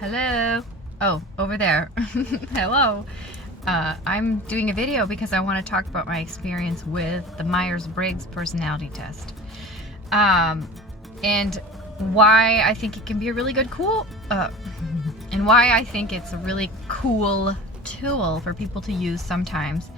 Hello. Oh, over there. Hello. I'm doing a video because I want to talk about my experience with the Myers-Briggs personality test. And why I think it can be a really good and why I think it's a really cool tool for people to use sometimes.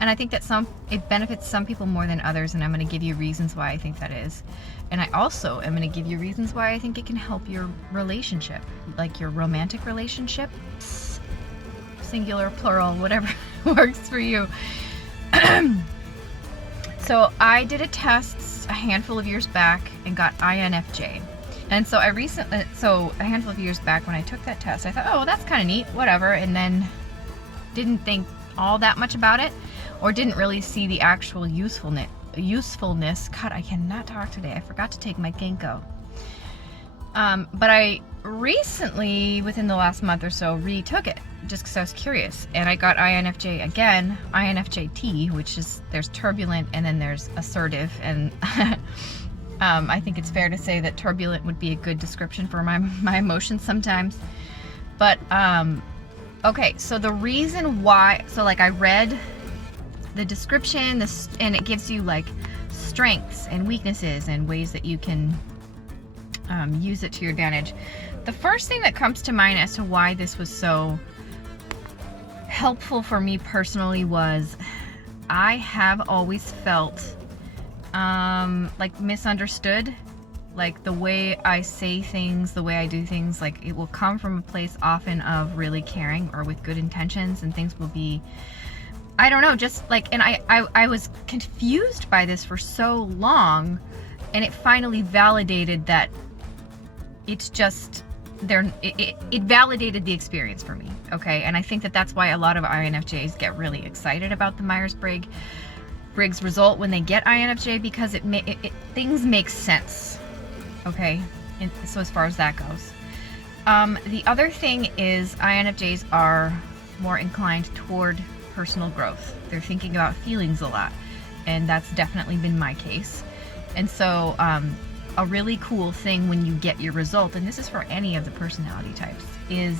And I think that it benefits some people more than others, and I'm going to give you reasons why I think that is. And I also am going to give you reasons why I think it can help your relationship, like your romantic relationships, singular, plural, whatever works for you. So I did a test a handful of years back and got INFJ. And so a handful of years back when I took that test, I thought, oh, that's kind of neat, whatever, and then didn't think all that much about it, or didn't really see the actual usefulness. God, I cannot talk today. I forgot to take my ginkgo. But I recently, within the last month or so, retook it just because I was curious, and I got INFJ again, INFJT, which is, there's turbulent and then there's assertive, and I think it's fair to say that turbulent would be a good description for my emotions sometimes. But okay, so the reason why, so like I read the description, and it gives you like strengths and weaknesses and ways that you can use it to your advantage. The first thing that comes to mind as to why this was so helpful for me personally was I have always felt like misunderstood. Like the way I say things, the way I do things, like it will come from a place often of really caring or with good intentions, and things will be, I don't know, just like, and I was confused by this for so long, and it finally validated that it's just, it validated the experience for me, okay? And I think that that's why a lot of INFJs get really excited about the Myers-Briggs result when they get INFJ, because things make sense, okay? And so as far as that goes. The other thing is INFJs are more inclined toward personal growth. They're thinking about feelings a lot, and that's definitely been my case. And so a really cool thing when you get your result, and this is for any of the personality types, is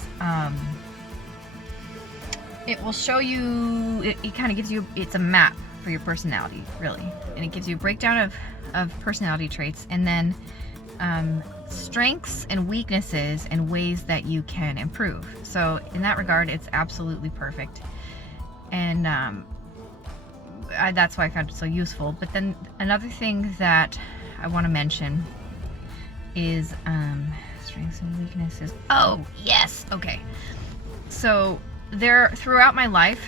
it will show you, it kind of gives you, it's a map for your personality, really, and it gives you a breakdown of personality traits, and then strengths and weaknesses and ways that you can improve. So in that regard, it's absolutely perfect. And that's why I found it so useful. But then another thing that I want to mention is strengths and weaknesses. Oh, yes. Okay. So throughout my life,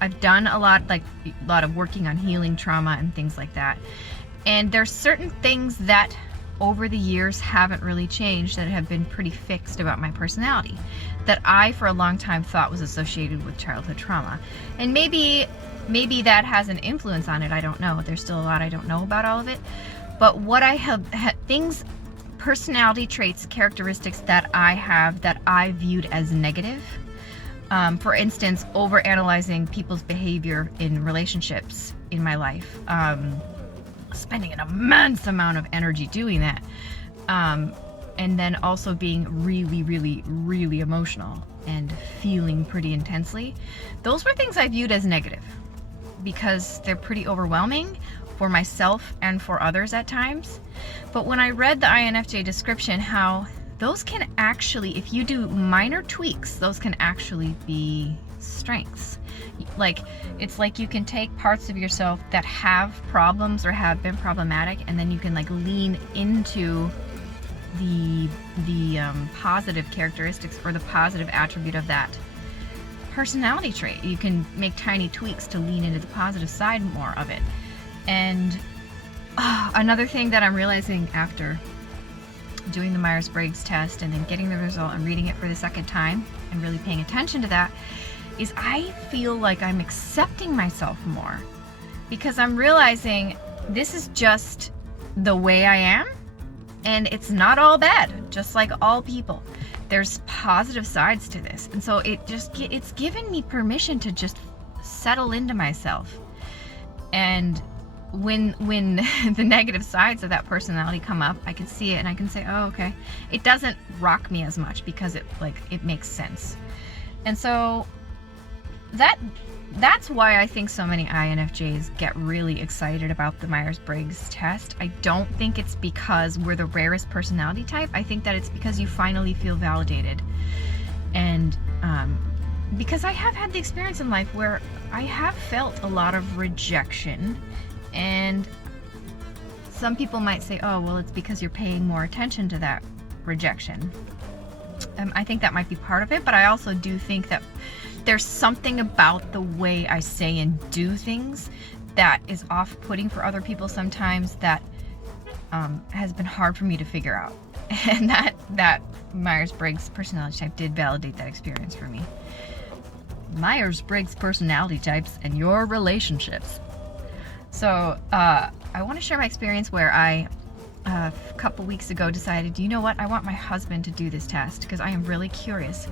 I've done a lot of working on healing trauma and things like that. And there's certain things that over the years haven't really changed, that have been pretty fixed about my personality, that I for a long time thought was associated with childhood trauma. And maybe that has an influence on it, I don't know. There's still a lot I don't know about all of it. But what I have, personality traits, characteristics that I have that I viewed as negative, for instance, overanalyzing people's behavior in relationships in my life, spending an immense amount of energy doing that, and then also being really, really, really emotional and feeling pretty intensely. Those were things I viewed as negative because they're pretty overwhelming for myself and for others at times. But when I read the INFJ description, how those can actually, if you do minor tweaks, those can actually be strengths. Like, it's like you can take parts of yourself that have problems or have been problematic, and then you can like lean into the positive characteristics or the positive attribute of that personality trait. You can make tiny tweaks to lean into the positive side more of it. And another thing that I'm realizing after doing the Myers-Briggs test and then getting the result and reading it for the second time and really paying attention to that, is I feel like I'm accepting myself more, because I'm realizing this is just the way I am, and it's not all bad, just like all people. There's positive sides to this, and so it's given me permission to just settle into myself. And when the negative sides of that personality come up, I can see it and I can say, oh, okay. It doesn't rock me as much because it makes sense. And so that's why I think so many INFJs get really excited about the Myers-Briggs test. I don't think it's because we're the rarest personality type. I think that it's because you finally feel validated. And because I have had the experience in life where I have felt a lot of rejection, and some people might say, oh, well, it's because you're paying more attention to that rejection. I think that might be part of it, but I also do think that there's something about the way I say and do things that is off-putting for other people sometimes that has been hard for me to figure out. And that Myers-Briggs personality type did validate that experience for me. Myers-Briggs personality types and your relationships. So I want to share my experience where I a couple weeks ago decided, you know what, I want my husband to do this test because I am really curious.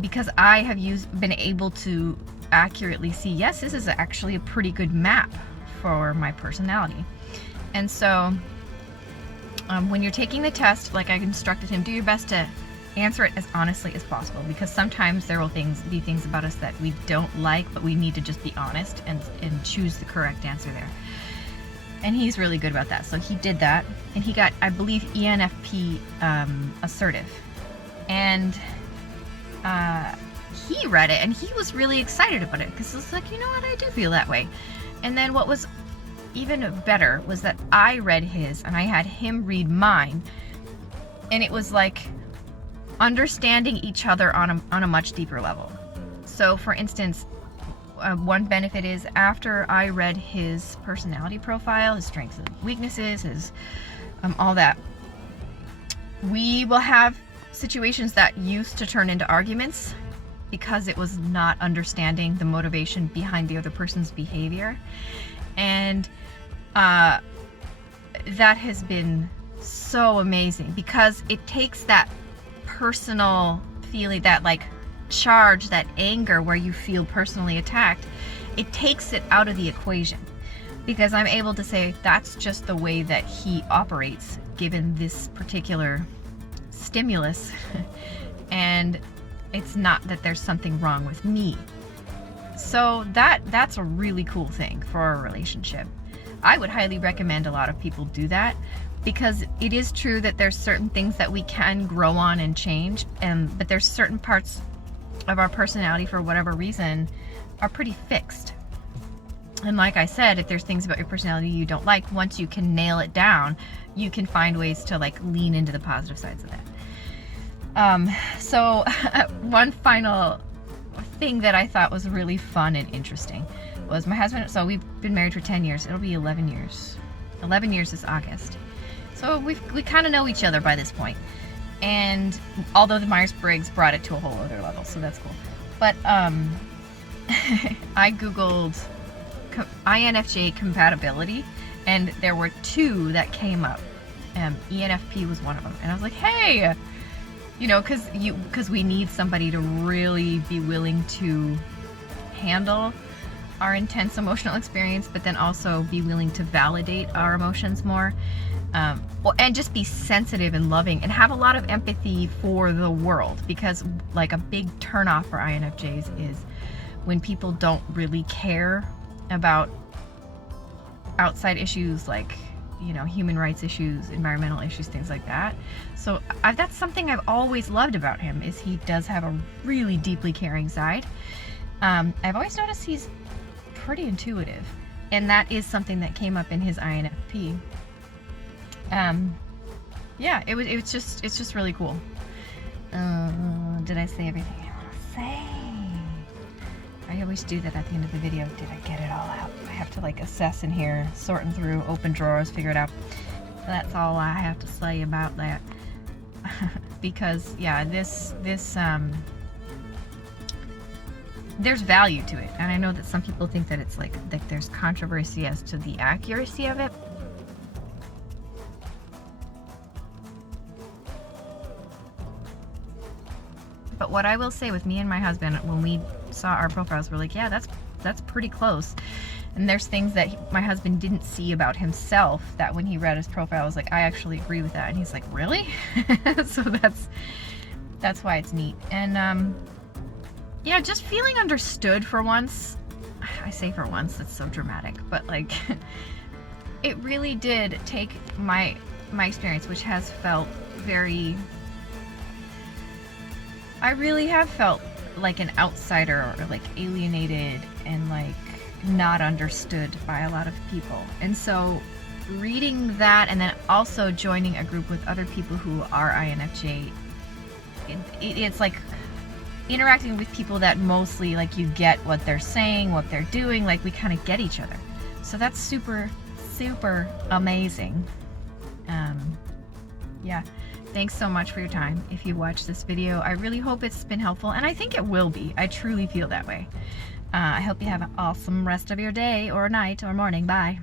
Because I have been able to accurately see, yes, this is actually a pretty good map for my personality. And so when you're taking the test, like I instructed him, do your best to answer it as honestly as possible, because sometimes there will be things about us that we don't like, but we need to just be honest and choose the correct answer there. And he's really good about that. So he did that, and he got, I believe, ENFP assertive. And he read it and he was really excited about it because it's like, you know what, I do feel that way. And then what was even better was that I read his and I had him read mine, and it was like understanding each other on a much deeper level. So for instance, one benefit is after I read his personality profile, his strengths and weaknesses, his all that, we will have situations that used to turn into arguments because it was not understanding the motivation behind the other person's behavior. And that has been so amazing because it takes that personal feeling, that like charge, that anger where you feel personally attacked, it takes it out of the equation, because I'm able to say that's just the way that he operates given this particular stimulus and it's not that there's something wrong with me. So that's a really cool thing for a relationship. I would highly recommend a lot of people do that, because it is true that there's certain things that we can grow on and change, but there's certain parts of our personality, for whatever reason, are pretty fixed. And like I said, if there's things about your personality you don't like, once you can nail it down, you can find ways to like lean into the positive sides of that. So one final thing that I thought was really fun and interesting was my husband. So we've been married for 10 years. It'll be 11 years. 11 years this August. So we kind of know each other by this point. And although the Myers-Briggs brought it to a whole other level, so that's cool. But I Googled INFJ compatibility, and there were two that came up. ENFP was one of them. And I was like, hey, you know, because we need somebody to really be willing to handle our intense emotional experience, but then also be willing to validate our emotions more. And just be sensitive and loving and have a lot of empathy for the world, because like a big turnoff for INFJs is when people don't really care about outside issues like, you know, human rights issues, environmental issues, things like that. So that's something I've always loved about him, is he does have a really deeply caring side. I've always noticed he's pretty intuitive, and that is something that came up in his INFP. Yeah, it's just really cool. Did I say everything I want to say? I always do that at the end of the video. Did I get it all out? I have to like assess in here, sorting through, open drawers, figure it out. So that's all I have to say about that. Because yeah, this there's value to it, and I know that some people think that it's like there's controversy as to the accuracy of it. But what I will say with me and my husband, when we saw our profiles, we're like, yeah, that's pretty close. And there's things that my husband didn't see about himself that when he read his profile, I was like, I actually agree with that. And he's like, really? So that's why it's neat. And yeah, just feeling understood for once. I say for once, that's so dramatic, but like it really did take my experience, which has felt very, I really have felt like an outsider or like alienated and like not understood by a lot of people. And so reading that and then also joining a group with other people who are INFJ, it's like interacting with people that mostly like you get what they're saying, what they're doing, like we kind of get each other. So that's super amazing. Yeah, thanks so much for your time. If you watched this video, I really hope it's been helpful, and I think it will be. I truly feel that way. I hope you have an awesome rest of your day or night or morning. Bye.